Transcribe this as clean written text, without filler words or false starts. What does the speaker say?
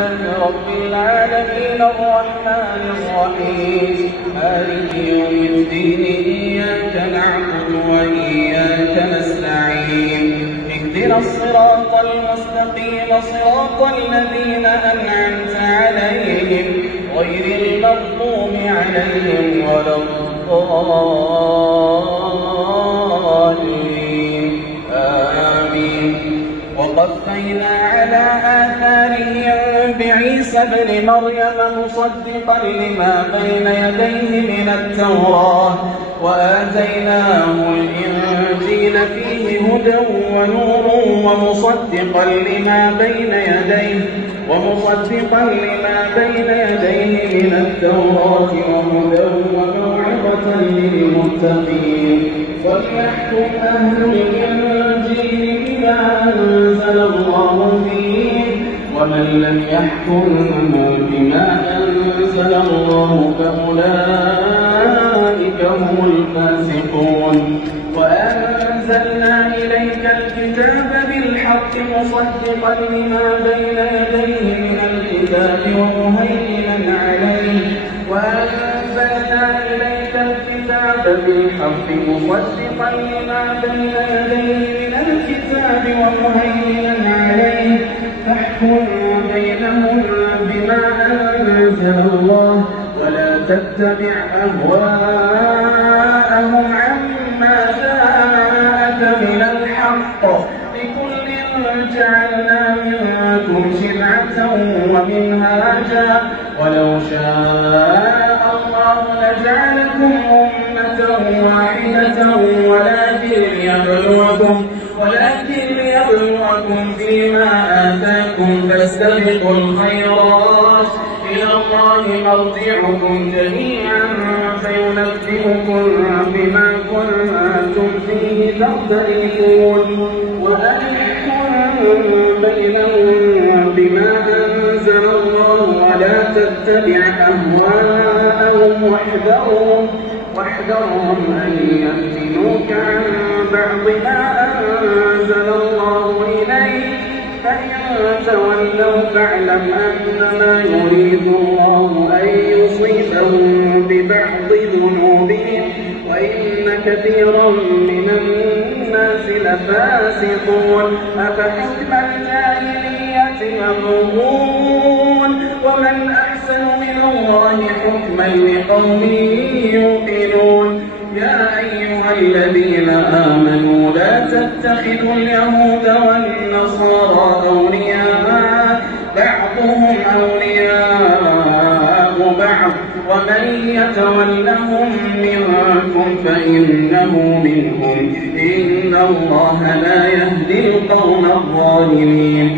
لله رب العالمين الرحمن الرحيم مالك يوم الدين إياك نعبد وإياك نستعين اهدنا الصراط المستقيم صراط الذين أنعمت عليهم غير المغضوب عليهم ولا الضالين آمين. وقفينا على آثارهم بعيسى ابن مريم مصدقا لما بين يديه من التوراة وآتيناه الإنجيل فيه هدى ونور ومصدقا لما بين يديه من التوراة وهدى وموعظة للمتقين. وليحكم أهل الإنجيل بما أنزل الله فيه ومن لم يحكم بما أنزل الله فأولئك هم الفاسقون. وأنزلنا إليك الكتاب بالحق مصدقا لما بين يديه من الكتاب ومهيمنا عليه فاحكم بينهم بما أنزل الله ولا تتبع أهواءهم عما جاءك من الحق لكل جعلنا منكم شرعة ومنهاجا ولو شاء الله لجعلكم أمة واحدة ولكن ليبلوكم فيما آتاكم فاستبقوا الخيرات إلى الله مرجعكم جميعا فينبئكم بما كنتم فيه تختلفون. وأنحكم بينهم بما أنزل الله ولا تتبع أهواءهم واحذرهم أن يفتنوك عن بعض ما أنزل الله إليك فإن تولوا فاعلم أنما يريد الله أن يصيبهم ببعض ذنوبهم وإن كثيرا من الناس لفاسقون. أفحكم الجاهلية يبغون ومن أحسن من الله حكما لقوم يوقنون. يا أيها الذين آمنوا لا تتخذوا اليهود والنصارى أولياء بعضهم أولياء بعض ومن يتولهم منكم فإنه منهم إن الله لا يهدي القوم الظالمين.